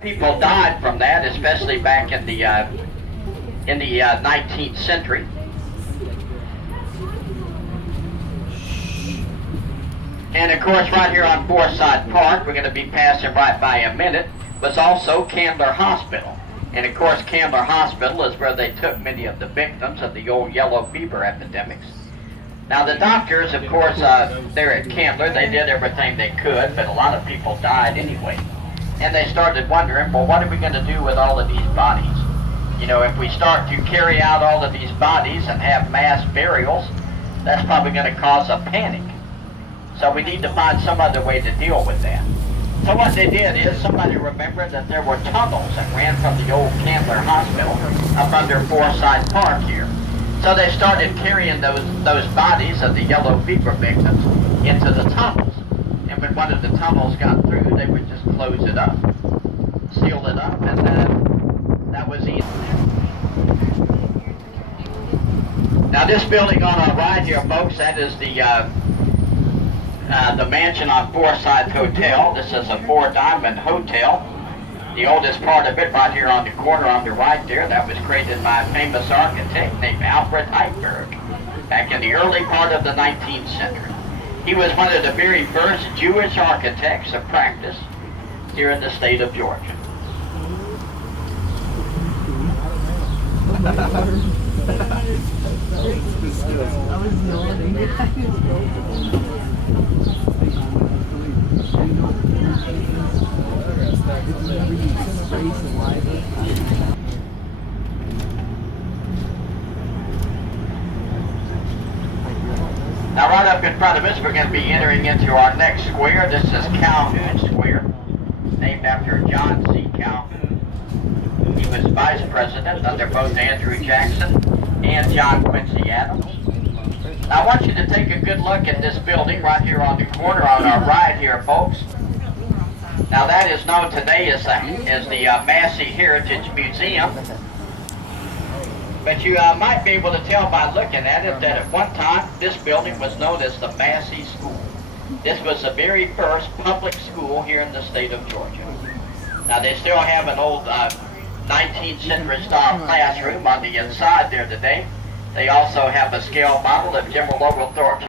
People died from that, especially back in the 19th century. And of course, right here on Forsyth Park, we're going to be passing right by a minute, was also Candler Hospital. And of course, Candler Hospital is where they took many of the victims of the old yellow fever epidemics. Now the doctors, of course, there at Candler, they did everything they could, but a lot of people died anyway. And they started wondering, well, what are we going to do with all of these bodies? You know, if we start to carry out all of these bodies and have mass burials, that's probably going to cause a panic. So we need to find some other way to deal with that. So what they did is, somebody remembered that there were tunnels that ran from the old Candler Hospital up under Forsyth Park here. So they started carrying those bodies of the yellow fever victims into the tunnels. And when one of the tunnels got through, they would just close it up, seal it up, and that was it. Now this building on our right here, folks, that is the mansion on Forsyth Hotel. This is a 4-diamond hotel. The oldest part of it right here on the corner on the right there, that was created by a famous architect named Alfred Heitberg back in the early part of the 19th century. He was one of the very first Jewish architects of practice here in the state of Georgia. Now right up in front of us, we're going to be entering into our next square. This is Calhoun Square, named after John C. Calhoun. He was vice president under both Andrew Jackson and John Quincy Adams. Now I want you to take a good look at this building right here on the corner on our right here, folks. Now that is known today as the Massey Heritage Museum. But you might be able to tell by looking at it that at one time this building was known as the Massey School. This was the very first public school here in the state of Georgia. Now they still have an old 19th century style classroom on the inside there today. They also have a scale model of General Oglethorpe